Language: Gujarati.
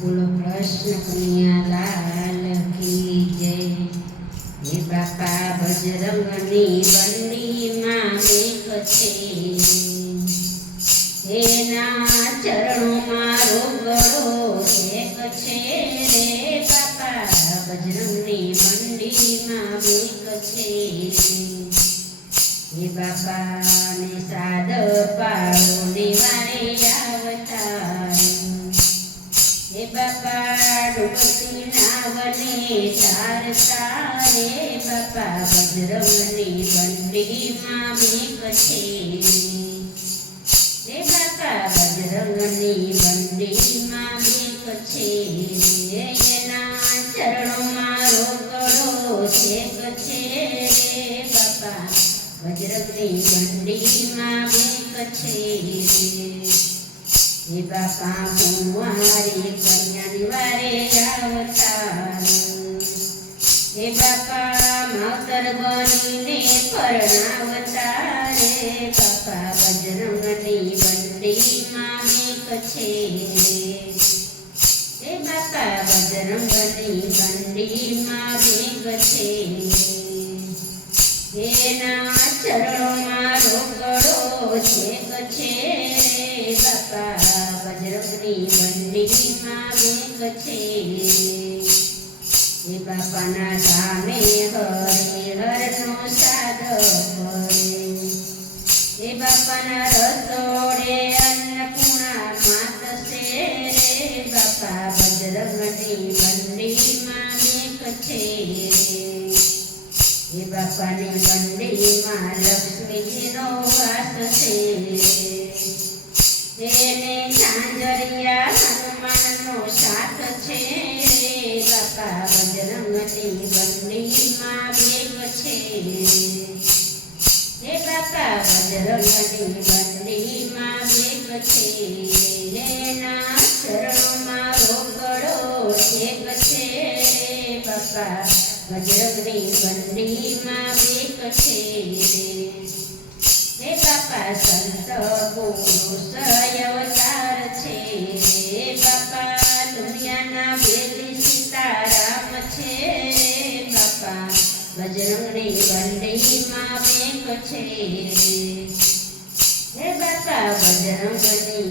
બોલો કૃષ્ણ કનૈયા લાલ કી જય। હે બાપા બજરંગની બંડીમાં મેઘ છે, એના ચરણોમાં રોગડો એક છે રે બાપા બજરંગની બંડીમાં મેઘ છે। હે બાપાને સાદ પાડો નિવારે આવતા, હે બાપા ડૂબતી નાવને તારતા રે બાપા બજરંગની બંડીમાં મેઘ છે। હે બાપા બજરંગની બંડીમાં મેઘ છે, એના ચરણોમાં રોકડો છેક છે રે બાપા બજરંગની બંડીમાં મેઘ છે। હે બાપા કુંવારી કન્યાની વારે આવતા, હે બાપા માવતર બનીને પરણાવતા રે બાપા બજરંગની બંડીમાં મેઘ છે। હે બાપા બજરંગની બંડીમાં મેઘ છે, એના ચરણોમાં રોકડો છેક છે રે બાપા બજરંગની બંડીમાં મેઘ છે। હે બાપાના ધામે હરિહરનો સાદ કરે, હે બાપાના રસોડે અન્નપૂર્ણા માત છે રે બાપા બજરંગની બંડીમાં મેઘ છે। હે બાપાની બંડીમાં લક્ષ્મીજીનો વાસ છે, એને ઝાંઝરિયા હનુમાનનો સાથ છે રે બાપા બજરંગની બંડીમાં મેઘ છે। હે બાપા બજરંગની બંડીમાં મેઘ છે, એના ચરણોમાં રોકડો છેક છે રે બાપા બજરંગની બંડીમાં મેઘ છે। હે બાપા સંત પુરુષ અવતાર છે, હે બાપા દુનિયાના વેલી સીતારામ છે બાપા બજરંગની બંડીમાં મેઘ છે। હે બાપા બજરંગની